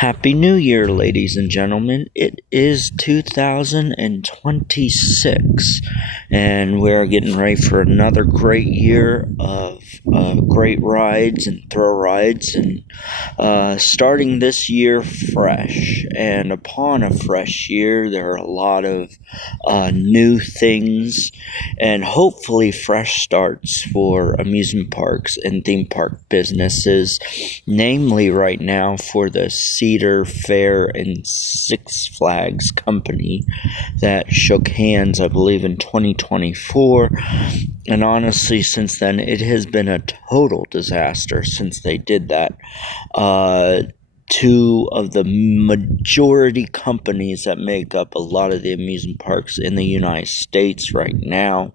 Happy New Year, ladies and gentlemen. It is 2026, and we're getting ready for another great year of great rides and thrill rides, and starting this year fresh. And upon a fresh year, there are a lot of new things and hopefully fresh starts for amusement parks and theme park businesses, namely right now for the Cedar Fair and Six Flags Company that shook hands, I believe, in 2024. And honestly, since then, it has been a total disaster since they did that. Two of the majority companies that make up a lot of the amusement parks in the United States right now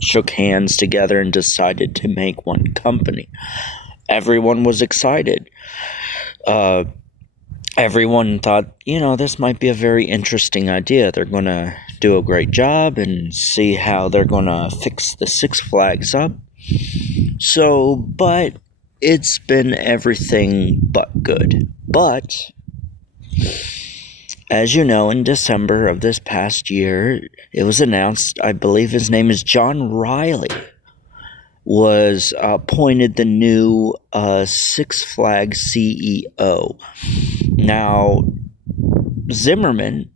shook hands together and decided to make one company. Everyone was excited. Everyone thought, this might be a very interesting idea. They're going to do a great job and see how they're going to fix the Six Flags up. But it's been everything but good. But, as you know, in December of this past year, it was announced, I believe his name is John Riley, was appointed the new Six Flags CEO. Now, Zimmerman,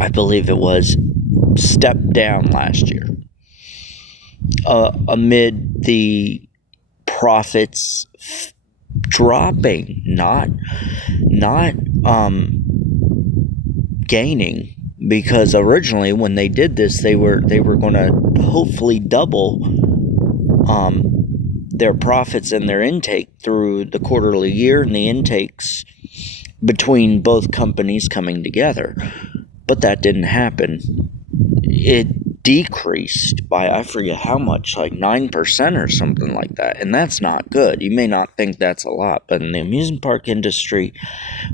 I believe it was, stepped down last year amid the profits dropping, not gaining, because originally when they did this, they were going to hopefully double their profits and their intake through the quarterly year and the intakes between both companies coming together. But that didn't happen. It decreased by, I forget how much, like 9% or something like that. And that's not good. You may not think that's a lot, but in the amusement park industry,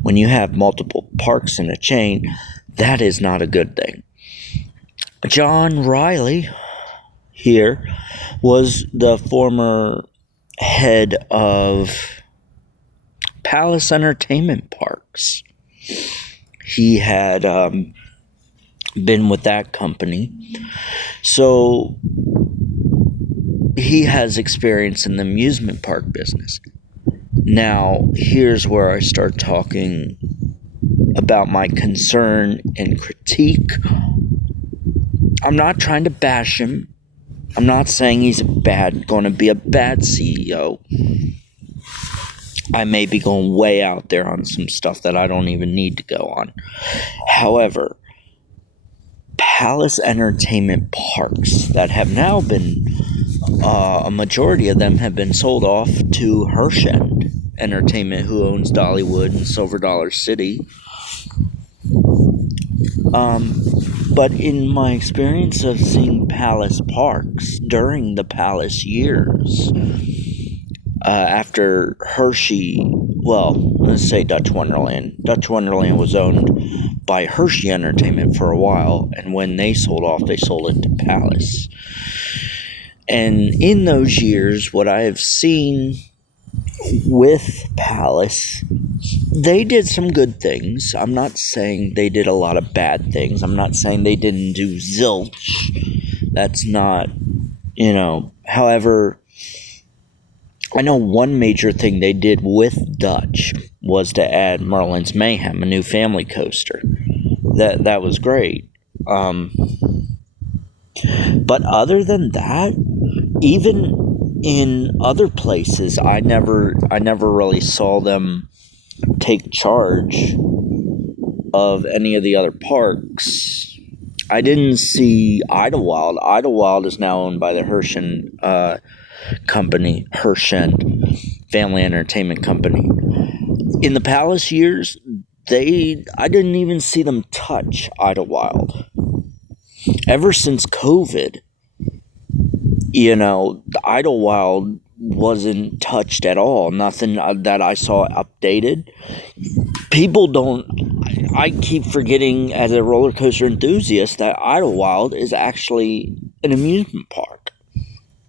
when you have multiple parks in a chain, that is not a good thing. John Riley here was the former head of Palace Entertainment Parks. He had been with that company, so he has experience in the amusement park business. Now, here's where I start talking about my concern and critique. I'm not trying to bash him. I'm not saying he's going to be a bad CEO. I may be going way out there on some stuff that I don't even need to go on. However, Palace Entertainment Parks that have now been, a majority of them have been sold off to Herschend Entertainment, who owns Dollywood and Silver Dollar City. But in my experience of seeing Palace Parks during the Palace years, after Hershey, let's say Dutch Wonderland. Dutch Wonderland was owned by Hershey Entertainment for a while, and when they sold off, they sold it to Palace. And in those years, what I have seen with Palace, they did some good things. I'm not saying they did a lot of bad things. I'm not saying they didn't do zilch. That's not, however, I know one major thing they did with Dutch was to add Merlin's Mayhem, a new family coaster. That was great. But other than that, even in other places, I never really saw them take charge of any of the other parks. I didn't see Idlewild. Idlewild is now owned by the Herschend Family Entertainment Company. In the Palace years, I didn't even see them touch Idlewild. Ever since COVID, the Idlewild wasn't touched at all. Nothing that I saw updated. I keep forgetting as a roller coaster enthusiast that Idlewild is actually an amusement park.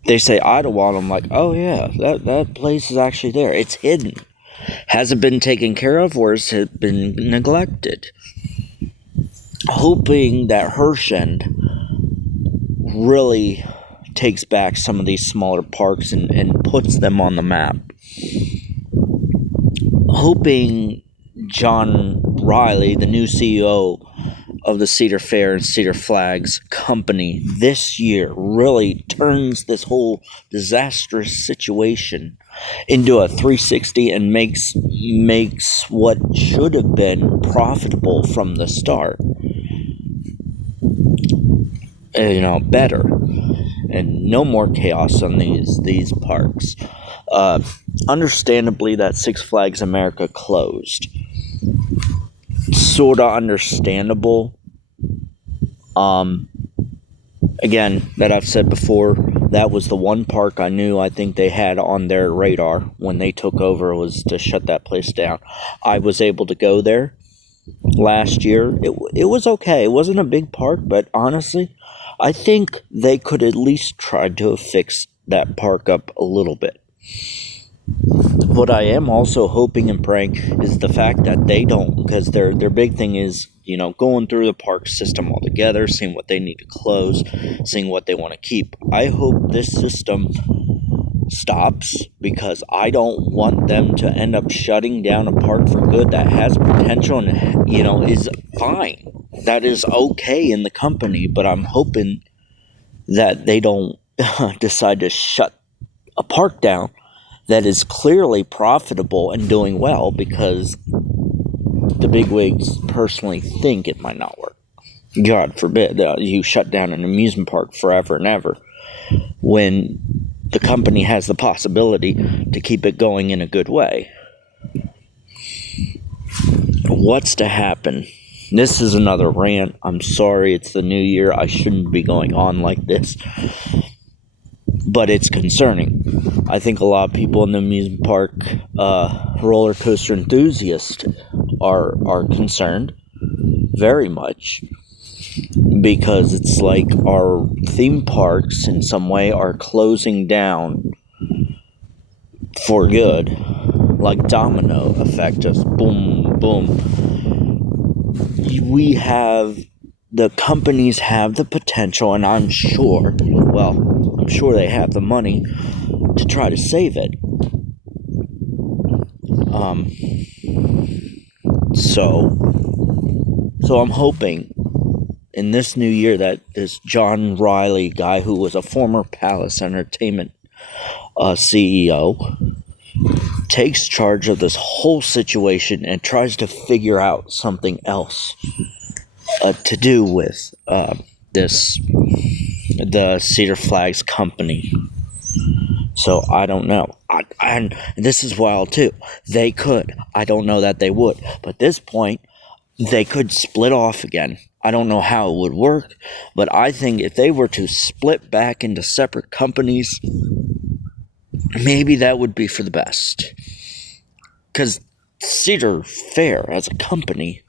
They say Idlewild, I'm like, oh yeah, that place is actually there. It's hidden. Has it been taken care of, or has it been neglected? Hoping that Hershend really takes back some of these smaller parks and puts them on the map. Hoping John Riley, the new CEO of the Cedar Fair and Cedar Flags company this year, really turns this whole disastrous situation into a 360 and makes what should have been profitable from the start, better, and no more chaos on these parks. Understandably, that Six Flags America closed. Sorta understandable. Again, that I've said before, that was the one park I think they had on their radar when they took over, was to shut that place down. I was able to go there last year. It was okay. It wasn't a big park, but honestly, I think they could at least try to fix that park up a little bit. What I am also hoping and praying is the fact that they don't, because their big thing is, going through the park system altogether, seeing what they need to close, seeing what they want to keep. I hope this system stops, because I don't want them to end up shutting down a park for good that has potential and, is fine. That is okay in the company, but I'm hoping that they don't decide to shut a park down that is clearly profitable and doing well, because the bigwigs personally think it might not work. God forbid you shut down an amusement park forever and ever, when the company has the possibility to keep it going in a good way. What's to happen? This is another rant. I'm sorry, it's the new year. I shouldn't be going on like this, but it's concerning. I think a lot of people in the amusement park, roller coaster enthusiasts, are concerned very much, because it's like our theme parks in some way are closing down for good, like domino effect, just boom, boom. The companies have the potential, and I'm sure they have the money to try to save it. So I'm hoping in this new year that this John Riley guy, who was a former Palace Entertainment CEO, takes charge of this whole situation and tries to figure out something else to do with the Cedar Flags company. So I don't know. And this is wild too. They could. I don't know that they would. But at this point, they could split off again. I don't know how it would work, but I think if they were to split back into separate companies, maybe that would be for the best. Because Cedar Fair as a company,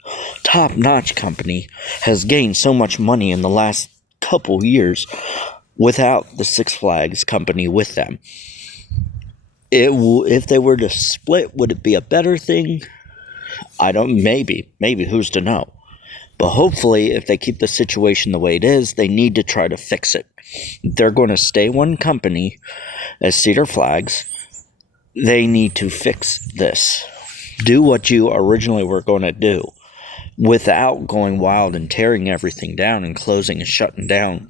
top-notch company, has gained so much money in the last couple years without the Six Flags company with them. If they were to split, would it be a better thing? Maybe, who's to know? But hopefully, if they keep the situation the way it is, they need to try to fix it. If they're going to stay one company as Cedar Flags, they need to fix this. Do what you originally were going to do without going wild and tearing everything down and closing and shutting down.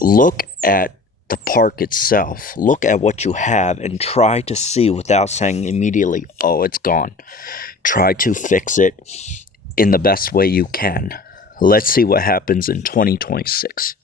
Look at the park itself. Look at what you have and try to see, without saying immediately, oh, it's gone. Try to fix it in the best way you can. Let's see what happens in 2026.